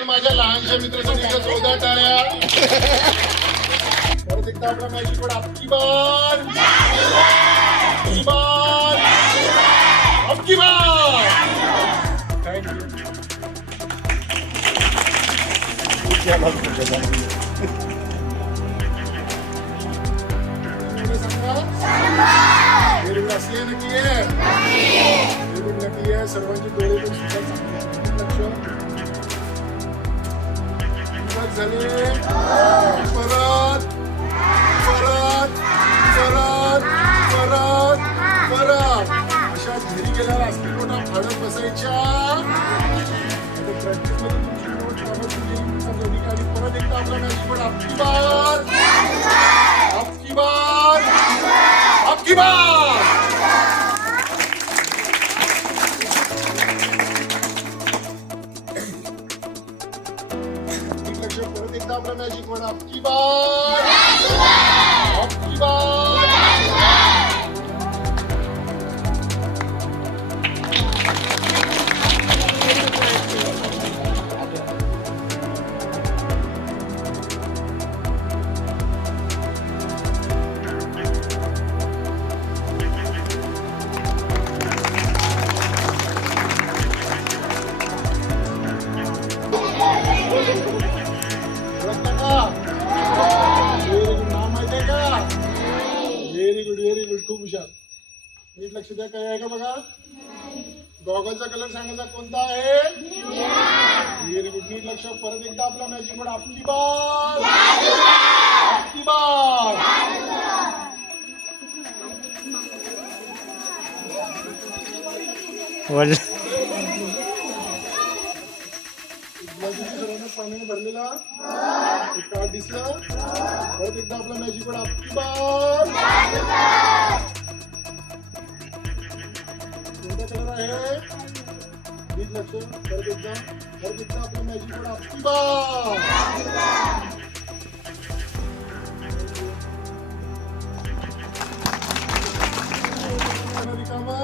अजून माझ्या लहानशा मित्रासाठी एकदा जोरदार टाळ्या. परत एकदा आपला मॅजिक बोर्ड अबकी बार, अबकी बार, अबकी बार. थँक्यू. असली नक्की आहे, नक्की आहे. सर्वांची डोळे पण सुद्धा लक्ष झाले. परत परत परत परत परत अशा घरी गेल्यावर असली नोटा फाडत बसायच्या. प्रॅक्टिस मध्ये तुमची नोट आणि परत एकदा आपला मॅजिक बोर्ड अबकी बार, अबकी बार, अबकी बार. परत एकदा आपला मॅजिक बोर्ड अबकी बार, अबकी बार. Very good. खूप हुशार. नीट लक्ष द्या. काय आहे का बघा. गॉगलचा कलर सांगायचा कोणता आहे. Very good. नीट लक्ष. परत एकदा आपला मॅजिक बोर्ड अबकी बार, अबकी बार. सर्वांना पाण्याने भरलेला कार्ड दिसला. परत एकदा आपला मॅजिक बोर्ड अबकी बार. कोणता कलर आहे. नीट लक्ष. परत एकदा आपला मॅजिक बोर्ड अबकी बार. रिकामा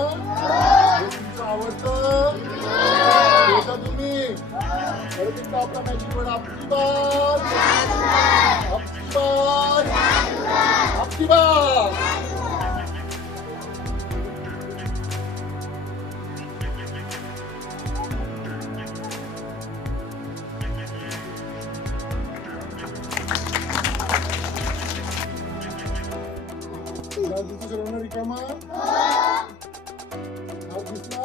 तुमचं आवडतं तुम्ही. परत एकदा आपला मॅजिक बोर्ड अबकी बार, अबकी बार, अबकी बार. सर्वांना रिकामा दिसला.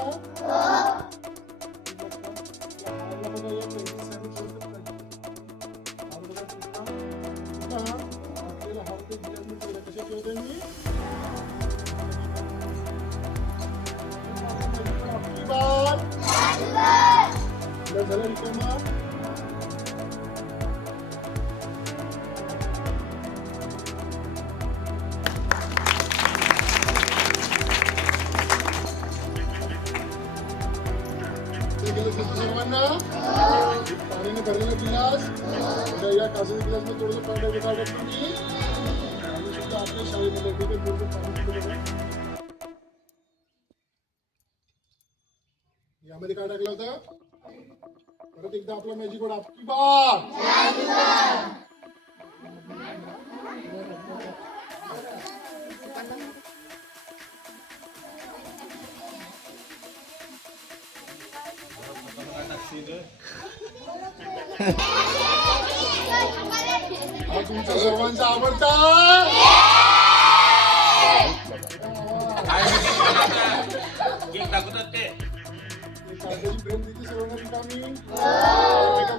झालं रिकामा. सर्वांना पाण्याने भरलेला गिलास या काचेच्या गिलासने थोडंसं पाणी काढत तुम्ही आणि सुद्धा आपल्या शाळेमध्ये थोडंसं पाणी यामध्ये काय टाकलं होतं. परत एकदा आपला मॅजिक बोर्ड अबकी बार. हा तुमचा सर्वांचा आवडता फ्रेम तिथे सर्वांना रिकामी.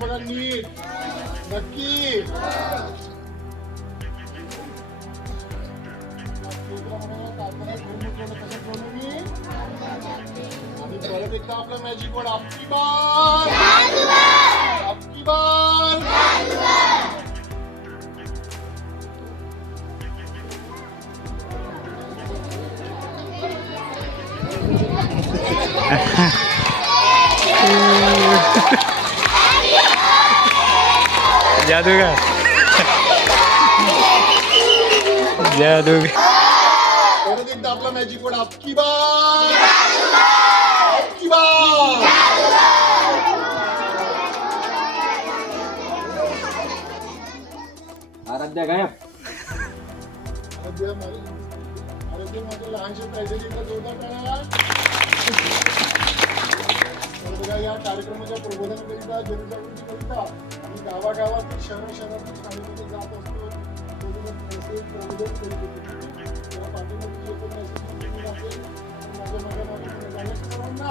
बघा नीट नक्की. आणि परत एकदा आपला मॅजिक बोर्ड अबकी बार, अबकी बार. जादूगर परत एकदा आपला मॅजिक बोर्ड अबकी बार, अबकी बार. त्या गायब. अरे माझे लहानशे पैसे जोरदार टाळ्या. तर बघा या कार्यक्रमाच्या प्रबोधनाकरिता जनजागृतीकरिता आणि गावागावातील शहरातील शाळेमध्ये जात असतो. प्रबोधन करीत होतो. त्या पाठीमध्ये जे पण मेसेज असेल माझ्या मागे जाण्याचं सर्वांना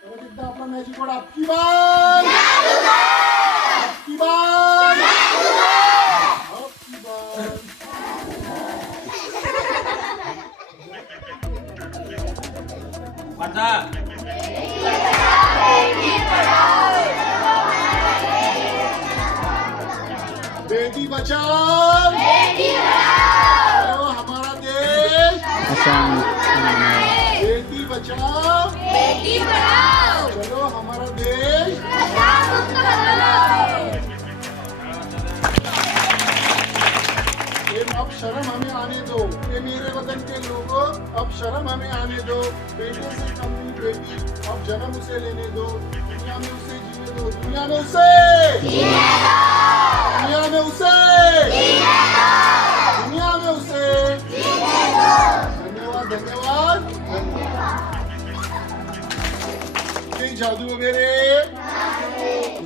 परत एकदा आपला मॅजिक बोर्ड आपकी बार आपकी बार आपकी बार. बेटी बचाओ चलो हमारा देश बेटी बचाओ चलो हमारा देश. अब शर्म हमें आने दो ये मेरे वतन के लोगों. अब शर्म हमें आने दो. बेटे से कम नहीं बेटी अब जन्म उसे लेने दो. दुनिया में उसे जीने दो. दुनिया में उसे दुनिया में उसे दुनिया में उसे. धन्यवाद धन्यवाद. काही जादू वगैरे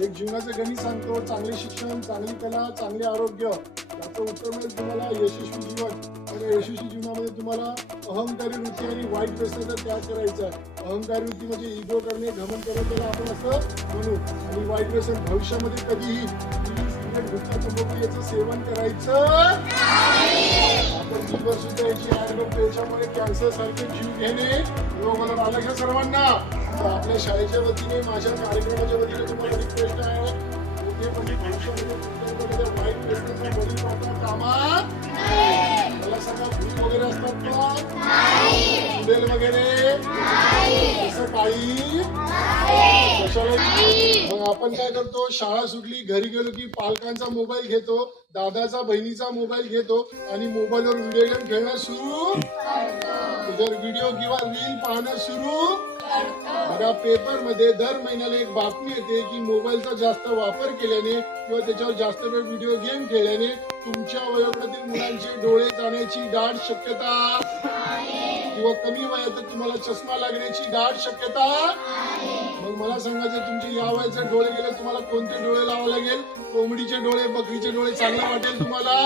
एक जीवनाचं गणित सांगतो. चांगले शिक्षण चांगली कला चांगले आरोग्य याचं उत्तर मिळेल तुम्हाला यशस्वी जीवन. आणि यशस्वी जीवनामध्ये तुम्हाला अहंकारी वृत्ती आणि वाईट व्यसनाचा त्याग करायचा आहे. अहंकारी वृत्ती म्हणजे इगो करणे घमंड करणे त्याला आपण असं म्हणू. आणि वाईट व्यसन भविष्यामध्ये कधीही गुटखा तंबाखू याचं सेवन करायचं. आपण जीवन सुद्धा याची ऍड करतो. याच्यामुळे कॅन्सर सारखे जीव घेणे रोग होणार. आलं का सर्वांना. तर आपल्या शाळेच्या वतीने माझ्या कार्यक्रमाच्या वतीने तुम्हाला रिक्वेस्ट आहे ते म्हणजे भविष्यामध्ये वाईट व्यसनाचा बळी पडता कामा. मला सांगा भूक वगैरे असतात का मुडेल वगैरे असं काही कशाला. मग आपण काय करतो शाळा सुटली घरी गेलो की पालकांचा मोबाईल घेतो दादाचा बहिणीचा मोबाईल घेतो आणि मोबाईलवर व्हिडिओ गेम खेळणं सुरू. जर व्हिडिओ किंवा रील पाहणं सुरू. बघा पेपर मध्ये दर महिन्याला एक बातमी येते की मोबाईलचा जास्त वापर केल्याने किंवा त्याच्यावर जास्त वेळ व्हिडिओ गेम खेळल्याने तुमच्या वयोगटातील मुलांचे डोळे जाण्याची दाट शक्यता किंवा कमी वयात तुम्हाला चष्मा लागण्याची दाट शक्यता. मग मला सांगायचं तुमचे या वयाचे डोळे गेले तुम्हाला कोणते डोळे लावावे लागेल. कोंबडीचे डोळे बकरीचे डोळे चांगले वाटेल तुम्हाला.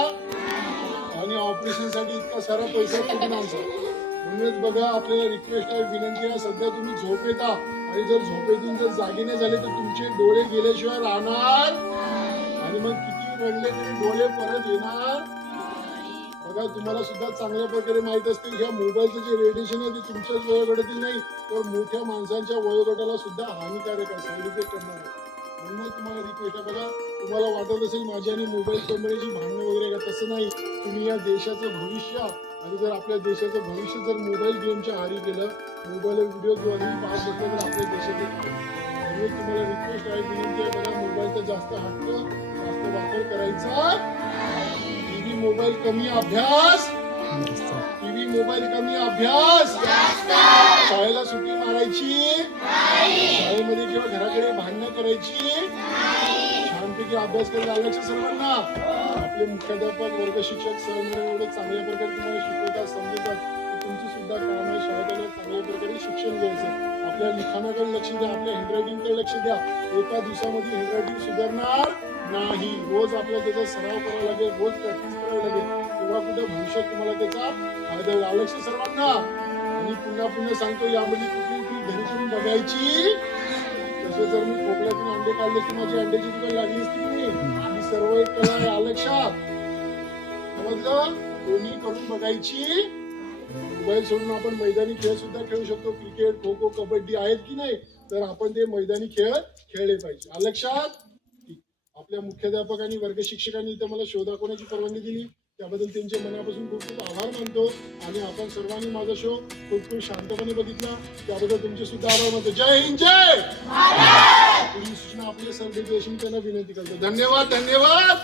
आणि ऑपरेशन साठी इतका सारा पैसा कुठून आणायचा. म्हणूनच बघा आपल्याला रिक्वेस्ट आहे विनंती आहे सध्या तुम्ही झोपेता आणि जर झोपेतून जर जागे नाही झाले तर तुमचे डोळे गेल्याशिवाय राहणार. आणि मग किती रडले तरी डोळे परत येणार. बघा तुम्हाला सुद्धा चांगल्या प्रकारे माहित असते ह्या मोबाईलचं जे रेडिएशन आहे ते तुमच्याच वयोगटातील नाही तर मोठ्या माणसांच्या वयोगटाला सुद्धा हानिकारक आहे साईड इफेक्ट करणार आहे. म्हणून तुम्हाला रिक्वेस्ट आहे. बघा तुम्हाला वाटत असेल माझी आणि मोबाईल कंपनीची भांडणं वगैरे का तसं नाही. तुम्ही या देशाचं भविष्य आणि जर आपल्या देशाचं भविष्य जर मोबाईल गेमच्या आहारी गेलं मोबाईल व्हिडिओ किंवा रील पाहत बसलं तर आपल्या देशाचे म्हणून तुम्हाला रिक्वेस्ट आहे विनंती आहे. बघा मोबाईलचा जास्त हट्ट जास्त वापर करायचा. टीव्ही मोबाईल कमी अभ्यास टीव्ही मोबाईल कमी अभ्यास. शाळेला सुट्टी मारायची शाळेमध्ये किंवा घराकडे भांडणं करायची. छानपैकी अभ्यास करायला आल्याच्या सर्वांना. आपले मुख्याध्यापक वर्ग शिक्षक सर एवढे चांगल्या प्रकारे तुम्हाला शिकवतात समजतात तुमचं सुद्धा काम आहे शाळेत आल्या चांगल्या प्रकारे शिक्षण घ्यायचं. आपल्या लिखाणाकडे लक्ष द्या आपल्या हँडरायटिंगकडे लक्ष द्या. एका दिवसामध्ये हँडरायटिंग सुधारणार नाही. रोज आपल्याला त्याचा सराव करावा लागेल रोज प्रॅक्टिस करावी लागेल तेव्हा कुठे भविष्यात तुम्हाला त्याचा फायदा होईल. आलक्ष सर्वांना. आणि पुन्हा सांगतो यामध्ये कुठली घरी तुम्ही बघायची. तसे जर मी खोकल्यातून अंडे काढले की माझी अंड्याची दुकान लागली असती की नाही. ही सर्व एक कला आहे आलक्षात समजलं. दोन्ही करून बघायची. मोबाईल सोडून आपण मैदानी खेळ सुद्धा खेळू शकतो. क्रिकेट खो खो कबड्डी आहेत की नाही तर आपण ते मैदानी खेळ खेळले पाहिजे. आलक्षात. आपल्या मुख्याध्यापकांनी वर्ग शिक्षकांनी इथं मला शो दाखवण्याची परवानगी दिली त्याबद्दल त्यांचे मनापासून खूप खूप आभार मानतो. आणि आपण सर्वांनी माझा शो खूप खूप शांतपणे बघितला त्याबद्दल तुमचे सुद्धा आभार मानतो. जय हिंद जय. पुढील सूचना आपले सर पंडित देशमुख यांना विनंती करतो. धन्यवाद धन्यवाद.